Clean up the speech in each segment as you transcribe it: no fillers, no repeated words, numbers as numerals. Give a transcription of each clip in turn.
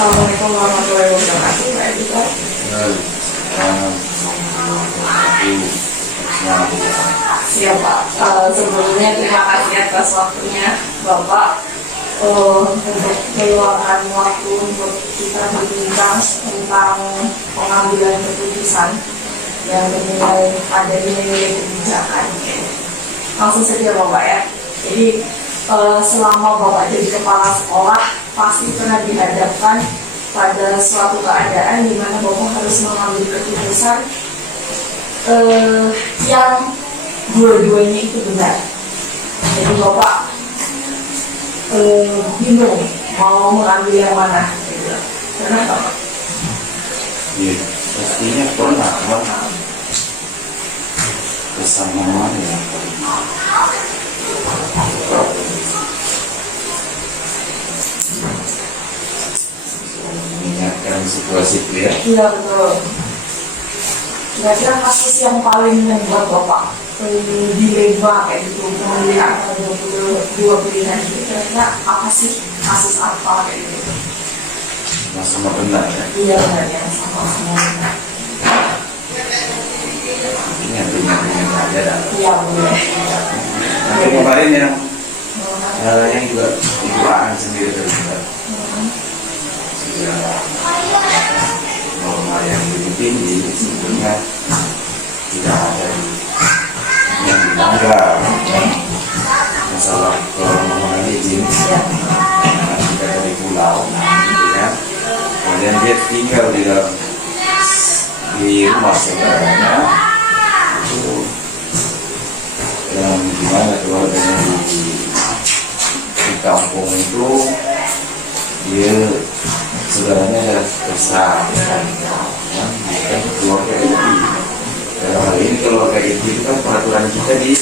Assalamualaikum warahmatullahi wabarakatuh. Pak Edita. Siap Pak. Sebelumnya terima kasih atas waktunya Bapak untuk meluangkan waktu untuk kita berbincang tentang pengambilan keputusan yang dinilai ada nilai kebijakan. Langsung saja Bapak ya. Jadi selama Bapak jadi kepala sekolah pasti pernah dihadapkan pada suatu keadaan di mana Bapak harus mengambil keputusan yang dua-duanya itu benar. Jadi Bapak bingung mau mengambil yang mana. Pernah Bapak? Iya, pastinya pernah. Kesamaan ya. Mengingatkan situasi itu ya. Iya betul. Kira-kira kasus yang paling membuat Bapak dilema kayak gitu, memilih antara dua pilihan itu, kira-kira apa sih, kasus apa kayak gitu? Sama benar ya. Iya benar ya, sama benar. Ini yang aja dah. Iya boleh. Nanti kemarin yang juga Ibu Aan sendiri dari kita. Norma yang lebih tinggi sebetulnya tidak ada yang dilanggar. Masalah permohonan izin kita dari pulau, gitu kan. Kemudian dia tinggal di rumah saudaranya itu yang dimana keluarganya di kampung itu dia saudaranya adalah besar kan keluarga inti. Dalam hal ini keluarga inti itu kan peraturan kita di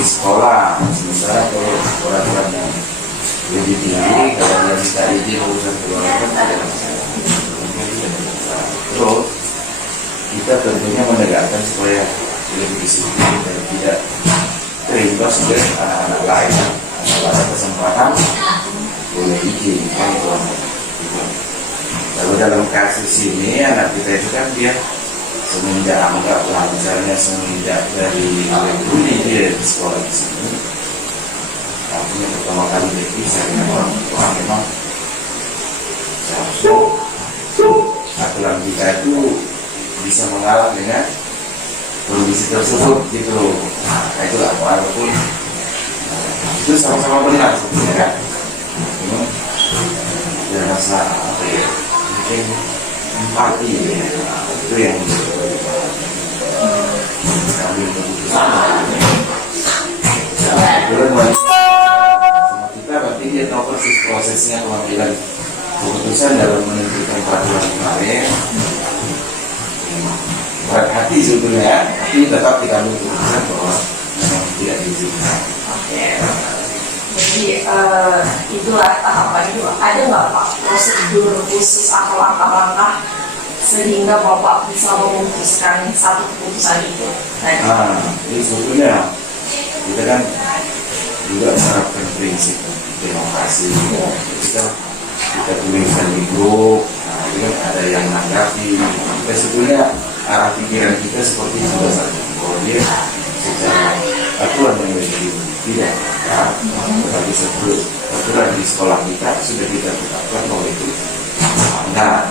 sekolah, sementara kalau peraturan yang lebih tinggi kalau dia bisa izin urusan keluarga kan tidak masalah. Terus kita tentunya menegakkan supaya lebih disiplin dan tidak terimbas ke anak-anak lain. Pada kesempatan boleh izin kan itu. Lalu dalam kasus ini anak kita itu kan dia semenjak anggaplah misalnya semenjak dari awal Juli dia di sekolah di sini, artinya pertama kali dipisah dengan orang tua memang seharusnya aturan kita itu bisa mengalah dengan kondisi tersebut gitu. Nah itulah walaupun itu sama-sama benar sebenarnya kan. Tidak masalah apa ya, mungkin empati ya, itu yang ambil keputusan. Sama kita berarti dia tahu persis prosesnya pengambilan keputusan dalam menentukan peraturan kemarin. Berat hati sebetulnya, tapi tetap diambil keputusan bahwa memang tidak diizinkan. Oke. Jadi itulah tahapan itu. Ada nggak Pak prosedur khusus atau langkah-langkah sehingga Bapak bisa memutuskan satu keputusan itu? Ini sebetulnya kita kan juga menerapkan prinsip demokrasi. Kita tuliskan di grup, ada yang menanggapi. Kita sebetulnya arah pikiran kita seperti itu saja. Bahwa dia secara aturan yang tidak tetapi sebelum aturan di sekolah kita sudah kita tetapkan bahwa itu nah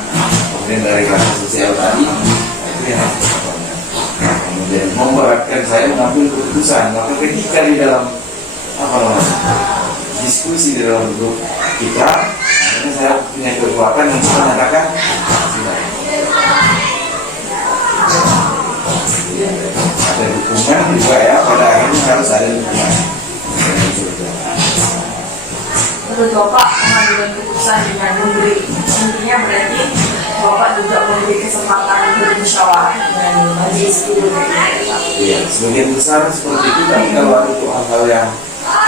kemudian dari kelas sosial tadi itu yang harus dilakukan. Kemudian memberatkan saya mengambil keputusan, maka ketika di dalam diskusi di dalam grup kita akhirnya saya punya kekuatan untuk mengatakan ada dukungan juga ya, pada akhirnya harus ada dukungan. Menurut Bapak pengambilan keputusan dengan memberi, intinya berarti Bapak juga memberi kesempatan bermusyawarah dengan majelis guru. Iya, sebagian besar seperti itu, tapi kalau ada hal-hal yang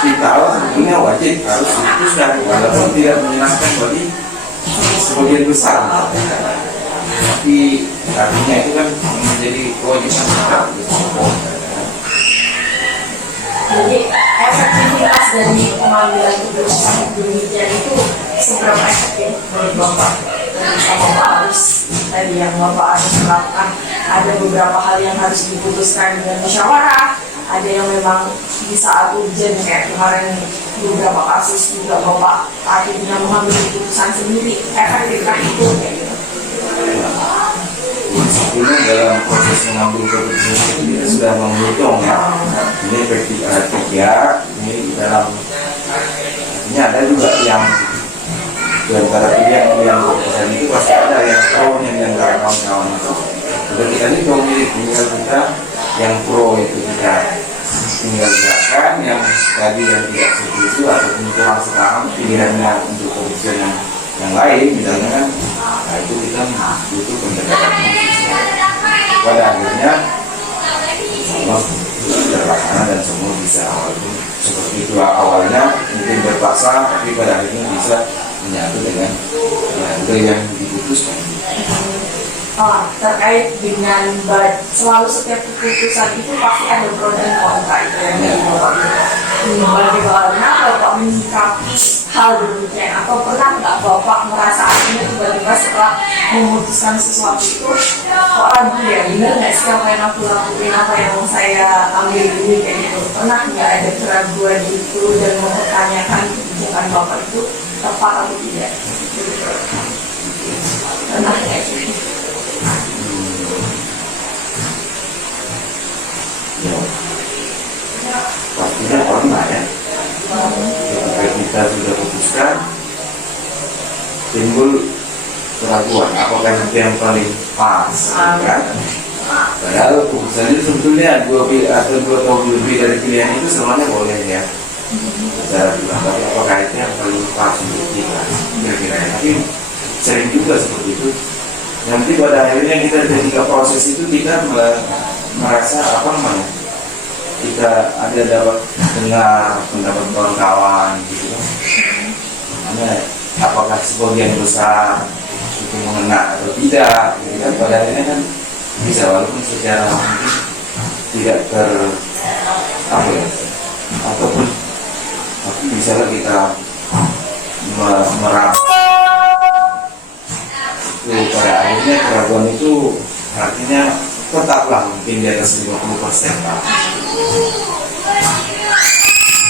vital sebetulnya wajib harus diputuskan walaupun tidak menyenangkan bagi sebagian besar. Tapi artinya itu kan menjadi kewajiban kita. Jadi efektivitas dari pengambilan keputusan demikian itu seberapa efektif menurut Bapak? beberapa hal yang harus diputuskan dengan musyawarah, ada yang memang di saat urgent kayak kemarin beberapa kasus juga bapak akhirnya mengambil keputusan sendiri, efektifkah itu kayak gitu? Sebetulnya dalam proses mengambil keputusan itu kita sudah menghitung ya, ini efektif ada 3, ini dalam artinya ada juga yang di antara pilihan keputusan itu pasti ada yang pro yang di antara kawan-kawan itu. Jadi kita ini pemilik, tinggal kita yang pro itu kita tinggal gerakan, yang tadi yang tidak setuju ataupun kurang sepaham pilihannya untuk keputusan yang lain misalnya kan, nah itu kita butuh pendekatan khususnya. Pada akhirnya semua terlaksana dan semua bisa walaupun seperti itu awalnya mungkin terpaksa, tapi pada akhirnya bisa menyatu dengan yang diputuskan. Terkait dengan selalu setiap keputusan itu pasti ada pro dan kontra itu yang bagaimana Bapak menyikapi hal demikian, atau pernah nggak Bapak merasa akhirnya tiba-tiba setelah memutuskan sesuatu itu kok ragu ya, bener nggak sih apa yang aku lakuin, apa yang saya ambil dulu kayak gitu? Pernah nggak ada keraguan itu dan mempertanyakan kebijakan Bapak itu tepat atau tidak? Pernah nggak sih? Pastinya pernah ya. Ketika kita sudah putuskan, timbul keraguan apakah itu yang paling pas, kan? Padahal keputusan itu sebetulnya 2 tahun lebih dari pilihan itu semuanya boleh ya. Secara pribadi apakah itu yang paling pas untuk kita, kira-kira. Tapi sering juga seperti itu. Nanti pada akhirnya kita ketika proses itu kita merasa apa namanya? Kita ada dapat dengar pendapat kawan-kawan gitu kan. Apakah sebagian besar itu mengena atau tidak gitu kan, pada akhirnya kan bisa walaupun secara mungkin tidak apa ya, ataupun tapi bisa lah kita merap itu pada akhirnya keraguan itu artinya tetaplah mungkin di atas 50%.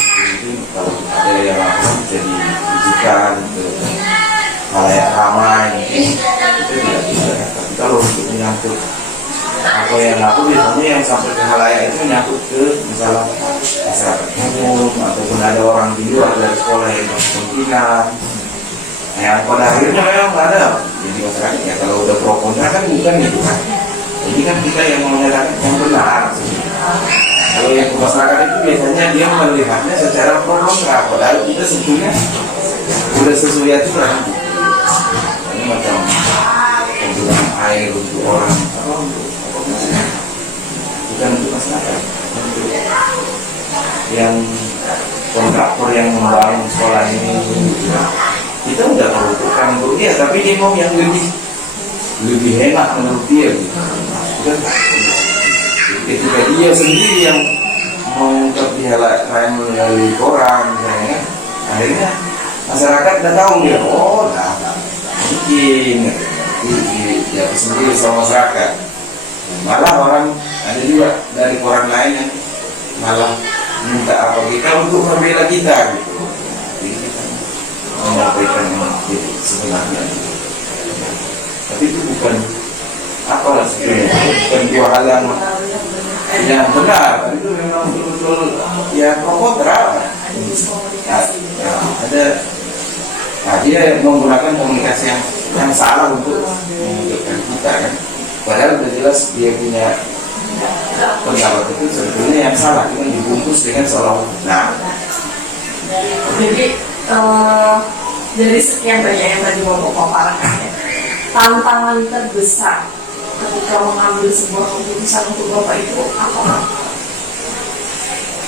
Jadi kalau ada yang lakukan jadi rujukan ke halayak ramai mungkin itu tidak bisa. Tapi kalau untuk menyangkut apa yang aku biasanya yang sampai ke halayak itu menyangkut ke misalnya masyarakat umum ataupun ada orang di luar dari sekolah yang berkepentingan. Yang pada akhirnya memang ada jadi masyarakat ya, kalau udah pro kontra kan bukan itu kan. Ini kan kita yang menyatakan yang benar. Kalau yang ke masyarakat itu biasanya dia melihatnya secara pro kontra, padahal kita sebetulnya sudah sesuai aturan. Ini macam penggunaan air untuk orang, bukan untuk masyarakat. Untuk yang kontraktor yang membangun sekolah ini, kita udah peruntukkan untuk dia, tapi dia mau yang lebih enak menurut dia gitu. Ketika dia sendiri yang mengungkap di halayak melalui koran misalnya, akhirnya masyarakat udah tahu dia, oh nah mungkin dia sendiri sama masyarakat. Malah orang ada juga dari koran lain yang malah minta apa kita untuk membela kita gitu. Jadi kita menyampaikan yang sebenarnya gitu. Tapi itu bukan apalah sebenarnya, bukan 2 hal yang benar. Tapi itu memang betul-betul ya pro kontra. Ada dia menggunakan komunikasi yang salah untuk menunjukkan kita kan. Padahal sudah jelas dia punya pendapat itu sebetulnya yang salah, cuma dibungkus dengan seolah nah. Jadi dari sekian banyak yang tadi Bapak paparkan ya, tantangan terbesar ketika mengambil sebuah keputusan untuk Bapak itu apa?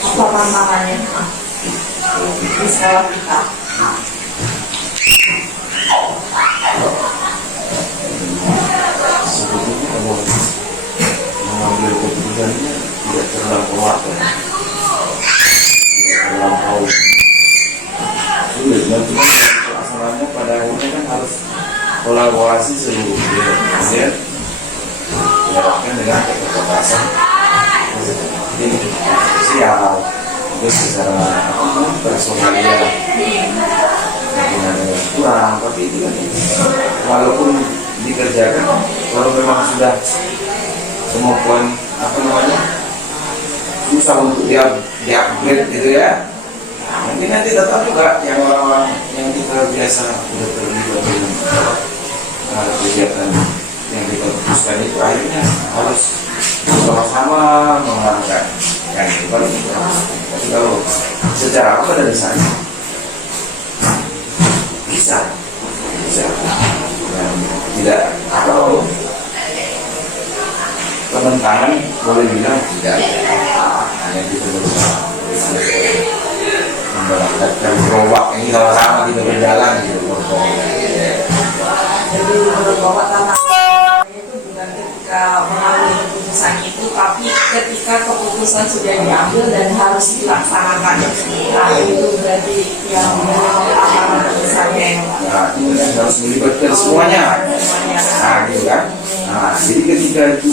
Apa tantangannya di sekolah kita? Sebetulnya kalau mengambil keputusannya tidak terlampau apa, tidak terlampau sulit. Nanti pelaksanaannya pada akhirnya kan harus kolaborasi seluruh ya, diharapkan dengan alasan ini sosial, itu secara personalnya mungkin ada yang kurang, tapi itu kan walaupun dikerjakan, kalau memang sudah kemampuan apa namanya susah untuk di-upgrade gitu ya, mungkin nanti tetap juga yang orang-orang yang kita biasa udah terlibat dengan kegiatan yang kita putuskan itu akhirnya harus sama-sama mengangkat yang itu paling itu. Tapi kalau secara apa dari sana bisa dan tidak, kalau kementangan boleh bilang tidak, hanya kita berusaha memberangkatkan gerobak ini sama-sama kita berjalan gitu. Jadi menurut Bapak tantangan itu bukan ketika mengambil keputusan itu, tapi ketika keputusan sudah diambil dan harus dilaksanakan. Nah, itu berarti yang memang tantangan terbesarnya. Nah, itu kan harus melibatkan semuanya. Nah, gitu kan. Nah, jadi ketika itu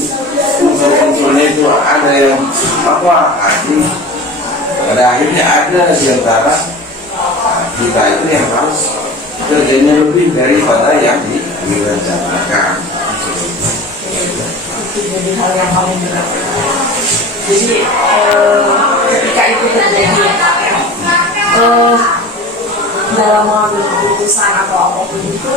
unsur-unsurnya itu ada yang apa? Ini pada akhirnya ada di antara kita itu yang harus kerjanya lebih daripada yang direncanakan. Itu jadi hal yang paling berat. Jadi ketika itu terjadi dalam mengambil keputusan atau apapun itu,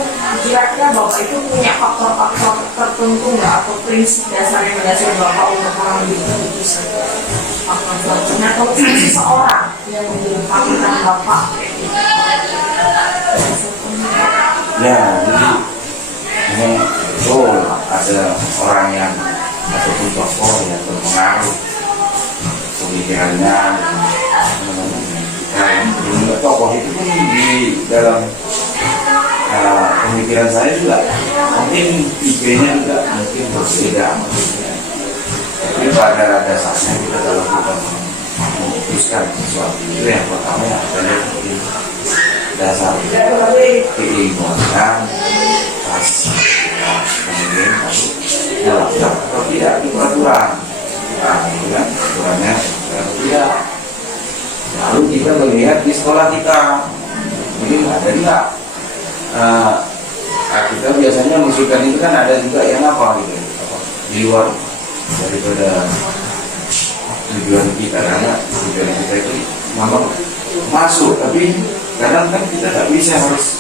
kira-kira Bapak itu punya faktor-faktor tertentu nggak, atau prinsip dasar yang mendasari Bapak untuk mengambil keputusan? Nah, kalau seseorang yang menjadi panutan Bapak, Ya, jadi memang betul ada orang yang ataupun tokoh yang berpengaruh pemikirannya. Nah, tokoh itu pun di dalam pemikiran saya juga mungkin IP-nya juga mungkin berbeda. Tapi pada dasarnya kita dalam kita memutuskan sesuatu itu yang pertama yang adalah dasar keilmuan, pas kemudian dalam atau tidak itu peraturan. Nah, itu kan aturannya tidak. Lalu kita melihat di sekolah kita, ini ada enggak? Kita biasanya mengusulkan itu kan ada juga yang apa gitu, di luar daripada tujuan kita, karena tujuan kita itu memang masuk, tapi kadang kan kita tak bisa harus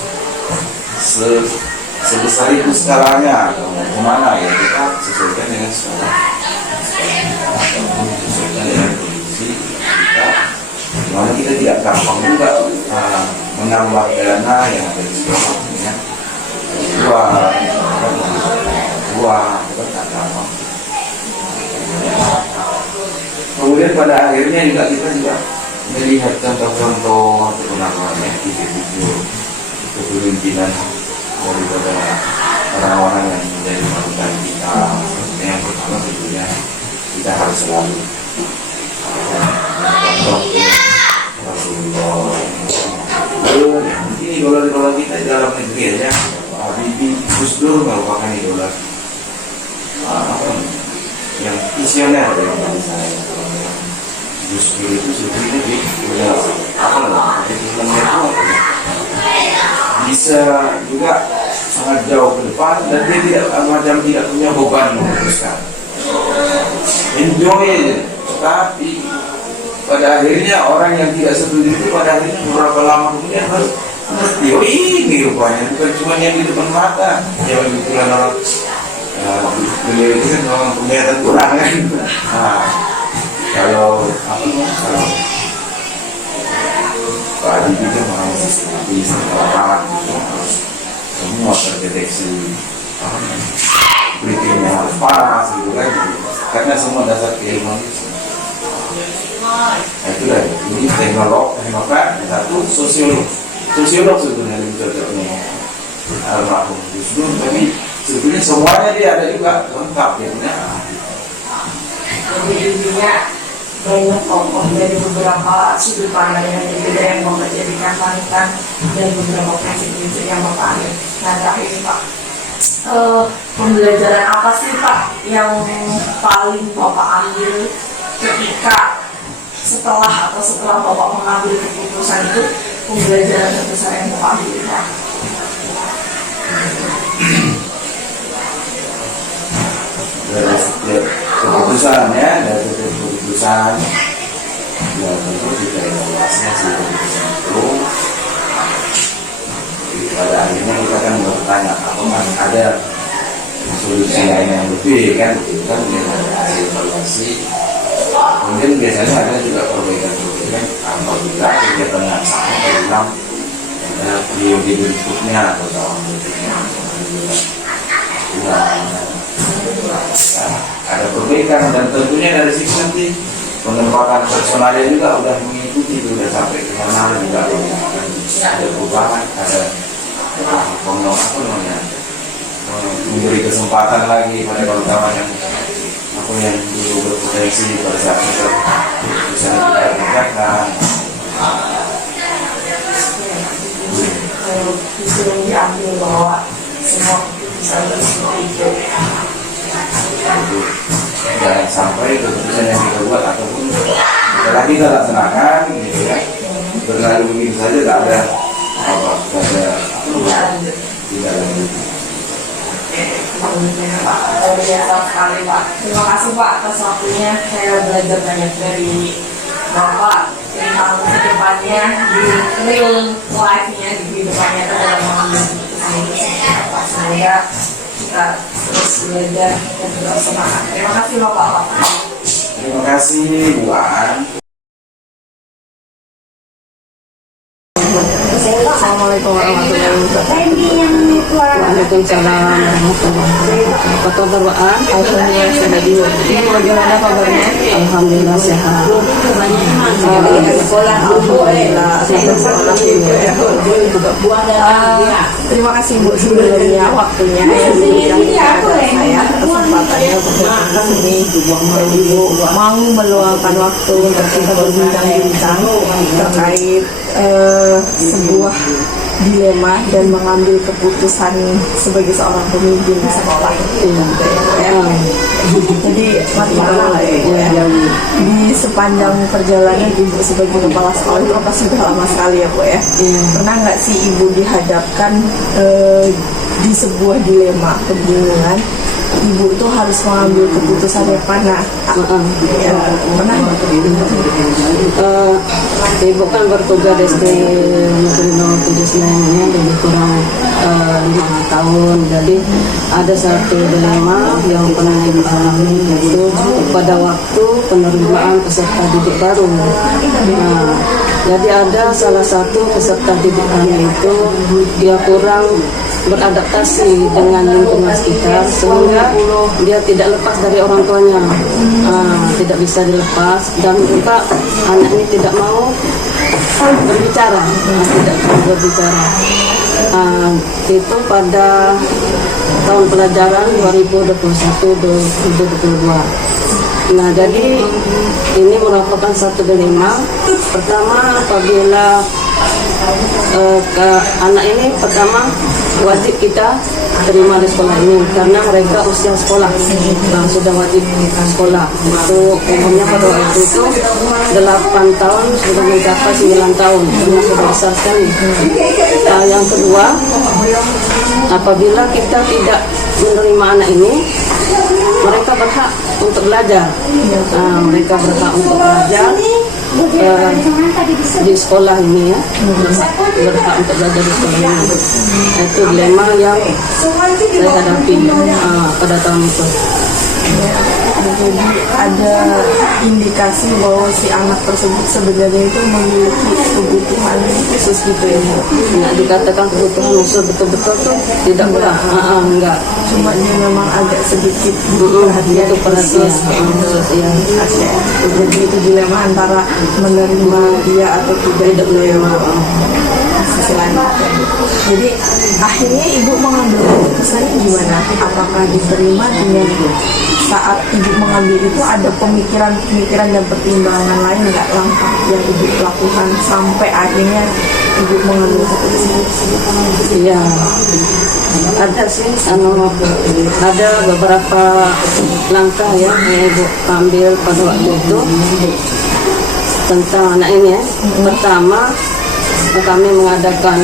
sebesar itu skalanya, kemana ya kita sesuaikan dengan skala, sesuaikan dengan kondisi kita, dimana kita tidak gampang juga menambah dana yang ada di sekolahnya, dua itu tak gampang. Kemudian pada akhirnya juga kita juga melihat contoh-contoh ataupun namanya video kepemimpinan daripada orang-orang yang menjadi panutan kita. Yang pertama tentunya kita harus selalu contoh Rasulullah. Ini idola-idola kita di dalam negeri ya. Habibie, Gus Dur merupakan idola yang visioner ya. Gus Dur itu sebetulnya dia bisa juga sangat jauh ke depan, dan dia tidak punya beban memutuskan, enjoy, tapi pada akhirnya orang yang tidak setuju itu pada akhirnya beberapa lama kemudian harus ngerti, oh ini rupanya bukan cuma yang di depan mata yang kebetulan orang beliau itu kan orang penglihatan kurang kan. Nah, kalau Pak Habibie kan orang sistematis, orang semua terdeteksi briefingnya harus panas gitu kan, karena semua dasar keilmuan itu. Nah, itulah ini teknokrat, satu sosiolog sebetulnya lebih cocoknya almarhum Gus Dur, tapi sebetulnya semuanya dia ada juga lengkap ya. Jadi intinya banyak tokoh dari beberapa sudut pandang yang berbeda yang Bapak jadikan panutan, dan beberapa prinsip-prinsip yang Bapak ambil. Nah, terakhir Pak, pembelajaran apa sih Pak yang paling Bapak ambil ketika setelah Bapak mengambil keputusan itu, pembelajaran terbesar yang Bapak ambil Pak? Dari setiap keputusan ya, dari setiap keputusan ya tentu kita evaluasinya sih keputusan itu. Pada akhirnya kita kan bertanya apakah ada solusi lain yang lebih kan, itu kan dengan hasil evaluasi. Kemudian biasanya ada juga perbaikan apabila kegiatan yang sama berulang pada periode berikutnya atau tahun berikutnya. Ada perbaikan dan tentunya dari sisi nanti penempatan personalnya juga udah mengikuti, sudah sampai ke mana juga ada perubahan, ada memberi kesempatan lagi pada kawan-kawan yang dulu berpotensi pada saat kita bisa kita kerjakan. Disuruh diambil bahwa semua keputusan seperti itu. Jangan sampai keputusan yang kita buat ataupun setelah kita laksanakan gitu ya, berlalu begitu saja, tak ada tidak lanjut. Luar biasa sekali Pak. Terima kasih Pak atas waktunya. Saya belajar banyak dari Bapak tentang kedepannya di real life-nya, di kehidupannya dalam mengambil keputusan ini seperti apa. Semoga kita terus belajar dan terus semangat. Terima kasih Bapak. Terima kasih Bu An. Assalamualaikum warahmatullahi wabarakatuh. Waalaikumsalam warahmatullahi wabarakatuh. Apa kabar Pak An? Alhamdulillah sehat dulu. Ini bagaimana kabarnya? Alhamdulillah sehat. Sekolah alhamdulillah. Sekolah terima kasih Bu sebelumnya waktunya yang diberikan kepada saya, kesempatannya untuk datang ke sini. Ibu mau meluangkan waktu untuk kita berbincang-bincang terkait sebuah dilema dan mengambil keputusan sebagai seorang pemimpin di sekolah. Jadi mari kita mulai. Di sepanjang perjalanan Ibu sebagai kepala sekolah itu pasti sudah lama sekali ya Bu ya. Pernah nggak sih Ibu dihadapkan di sebuah dilema, kebingungan? Ibu tuh harus mengambil keputusan yang mana? Ya, pernah nggak? Ibu kan bertugas di Negeri 07 ya, jadi kurang 5 tahun. Jadi ada satu dilema yang pernah Ibu alami, yaitu pada waktu penerimaan peserta didik baru. Nah, jadi ada salah satu peserta didik kami itu dia kurang beradaptasi dengan lingkungan sekitar sehingga dia tidak lepas dari orang tuanya, tidak bisa dilepas, dan juga anak ini tidak mau berbicara, tidak mau berbicara. Itu pada tahun pelajaran 2021-2022. Nah, jadi ini merupakan satu dilema. Pertama, apabila anak ini pertama wajib kita terima di sekolah ini karena mereka usia sekolah, sudah wajib sekolah. Itu umumnya pada waktu itu 8 tahun sudah mencapai 9 tahun, ini sudah besar sekali. Yang kedua, apabila kita tidak menerima anak ini, mereka berhak untuk belajar. Mereka berhak untuk belajar di sekolah ini ya, berhak untuk belajar di sekolah ini. Itu dilema yang saya hadapi pada tahun itu. Jadi ada indikasi bahwa si anak tersebut sebenarnya itu memiliki kebutuhan khusus gitu ya Bu. Nggak dikatakan kebutuhan khusus betul-betul tuh tidak pula, enggak. Cuma dia memang agak sedikit Itu perhatian khusus ya. Jadi itu dilema antara menerima dia atau tidak. Tidak menerima. istilahnya. Jadi akhirnya ibu mengambil keputusan gimana? Apakah diterima dengan saat ibu mengambil itu ada pemikiran dan pertimbangan lain nggak langkah yang ibu lakukan sampai akhirnya ibu mengambil keputusan? Iya, ada sih, ada beberapa langkah ya yang ibu ambil pada waktu itu tentang anak ini ya. Pertama, kami mengadakan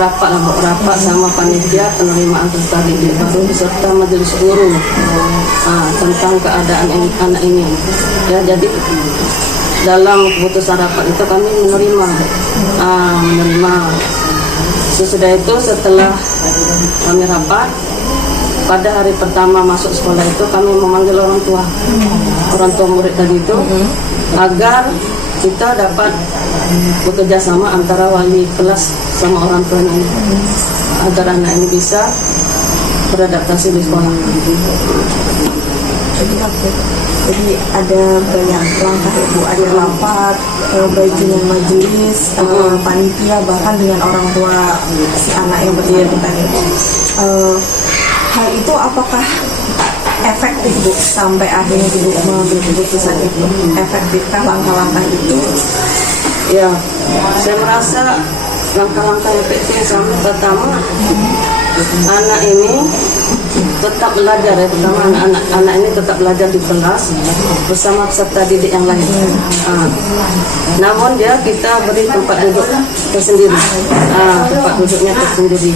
rapat sama panitia penerimaan peserta didik baru beserta majelis guru tentang keadaan anak ini. Ya, jadi dalam keputusan rapat itu kami menerima. Sesudah itu setelah kami rapat, pada hari pertama masuk sekolah itu kami memanggil orang tua murid tadi itu agar kita dapat bekerja sama antara wali kelas sama orang tuanya ini agar anak ini bisa beradaptasi di sekolah. Jadi ada banyak langkah ibu, ada rapat, baik dengan majelis, panitia, bahkan dengan orang tua si anak yang bersangkutan itu. Hal itu apakah efektif Bu sampai akhirnya ibu mengambil keputusan itu? Efektifkah langkah-langkah itu? Ya, saya merasa langkah-langkah efektif sampai pertama anak ini tetap belajar ya, pertama anak ini tetap belajar di kelas bersama peserta didik yang lain. Namun kita beri tempat duduk tersendiri, tempat duduknya tersendiri.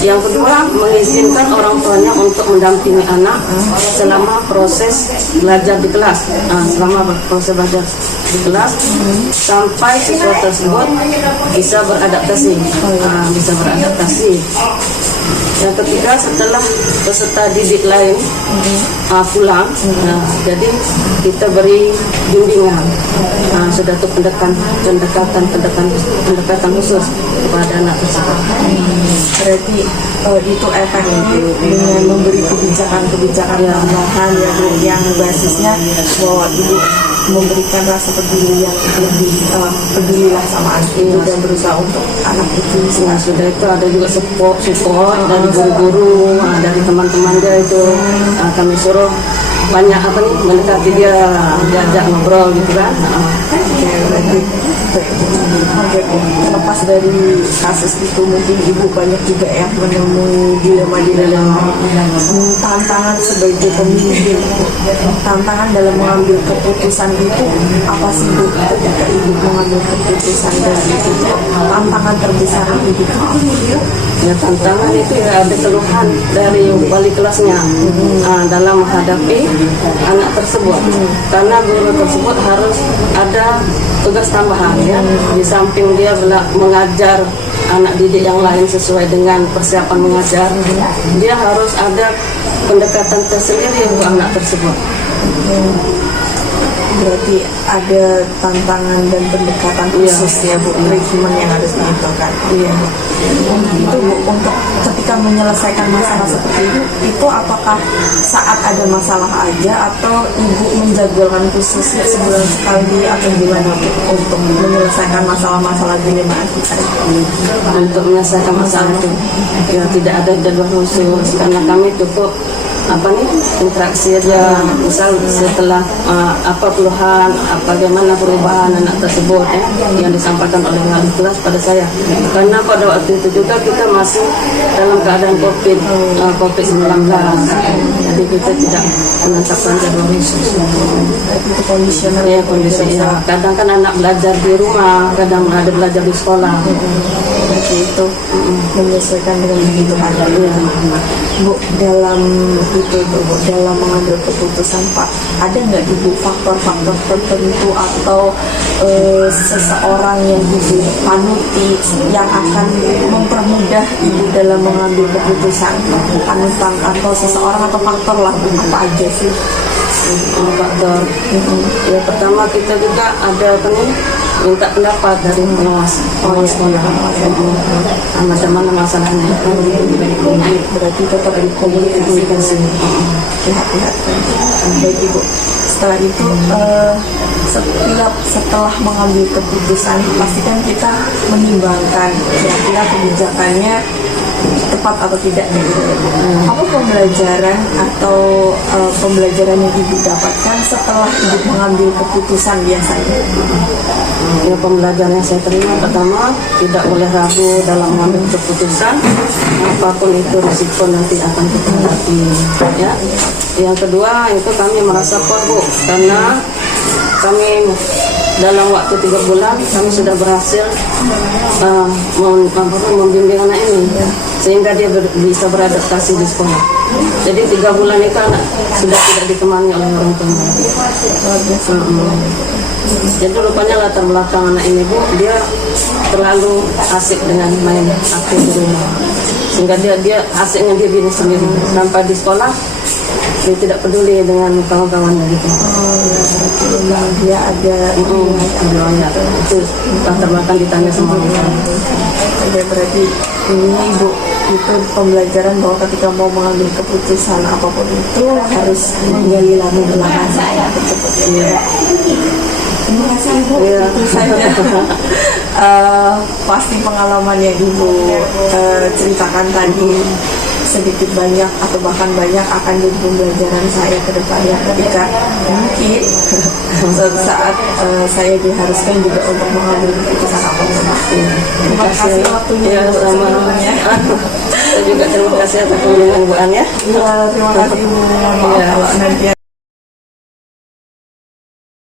Yang kedua, mengizinkan orang tuanya untuk mendampingi anak selama proses belajar di kelas, sampai siswa tersebut bisa beradaptasi, Yang ketiga, setelah peserta didik lain pulang, jadi kita beri bimbingan, sudah untuk pendekatan khusus kepada anak tersebut. Berarti itu efektif dengan memberi kebijakan tambahan yang basisnya bahwa ibu memberikan rasa peduli yang lebih pedulilah sama anak itu dan berusaha untuk anak itu. Nah, sudah itu ada juga support dari guru-guru, dari teman-teman dia itu, kami suruh banyak mendekati dia, diajak ngobrol gitu kan. Lepas dari kasus itu mungkin ibu banyak juga ya menemui dilema-dilema, tantangan sebagai pemimpin, tantangan dalam mengambil keputusan itu apa sih Bu? Ketika ibu mengambil keputusan dan itu tantangan terbesar ibu? Ya, tantangan itu ya ada keluhan dari wali kelasnya dalam menghadapi anak tersebut, karena guru tersebut harus ada tugas tambahan ya, di samping dia mengajar anak didik yang lain sesuai dengan persiapan mengajar, dia harus ada pendekatan tersendiri untuk anak tersebut. Berarti ada tantangan dan pendekatan khusus ya Bu, treatment yang harus dilakukan. Itu Bu, untuk ketika menyelesaikan masalah seperti itu apakah saat ada masalah aja atau ibu menjadwalkan khusus sebulan sekali atau gimana Bu untuk menyelesaikan masalah-masalah dilema kita? Untuk menyelesaikan masalah itu ya tidak ada jadwal khusus, karena kami cukup interaksi aja, misal setelah keluhan, bagaimana perubahan anak tersebut yang disampaikan oleh wali kelas pada saya, karena pada waktu itu juga kita masih dalam keadaan COVID-19, jadi kita tidak menetapkan jadwal khusus. Itu kondisional ya, kondisi ya. Kadang kan anak belajar di rumah, kadang ada belajar di sekolah. Berarti itu menyesuaikan dengan begitu adanya. Bu, dalam dalam mengambil keputusan Pak, ada nggak Ibu faktor-faktor tertentu atau seseorang yang Ibu panuti yang akan mempermudah Ibu dalam mengambil keputusan, panutan atau seseorang atau faktor lah apa aja sih faktor. Ya pertama kita juga ada apa nih, minta pendapat dari pengawas sekolah. Macam mana masalahnya? Berarti tetap dikomunikasikan pihak-pihak. Baik Ibu. Setelah itu setelah mengambil keputusan pastikan kita menimbangkan kira-kira kebijakannya tepat atau tidak. Apa pembelajaran atau pembelajaran yang Ibu dapatkan setelah Ibu mengambil keputusan biasanya? Ya, pembelajaran yang saya terima pertama, tidak boleh ragu dalam mengambil keputusan, apapun itu risiko nanti akan kita hadapi. Ya. Yang kedua itu kami merasa Bu, karena kami dalam waktu 3 bulan kami sudah berhasil membimbing anak ini sehingga dia bisa beradaptasi di sekolah. Jadi 3 bulan itu anak sudah tidak ditemani oleh orang tua. Jadi rupanya latar belakang anak ini Bu, dia terlalu asik dengan main aktif di rumah, sehingga dia asiknya dia diri sendiri. Sampai di sekolah dia tidak peduli dengan kawan-kawannya gitu. Dia ada itu latar belakang ditanya sama dia. Oke, berarti ini Ibu itu pembelajaran bahwa ketika mau mengambil keputusan apapun itu harus menggali latar belakang saya. Terima kasih Ibu. Itu saja. Pasti pengalaman yang Ibu ceritakan tadi sedikit banyak atau bahkan banyak akan jadi pembelajaran saya ke depannya ketika mungkin suatu saat saya diharuskan juga untuk mengambil keputusan apapun. Terima kasih waktunya. Ya, sama. Saya juga terima kasih atas kunjungan Bu An ya. Terima kasih Ibu. Maaf kalau nanti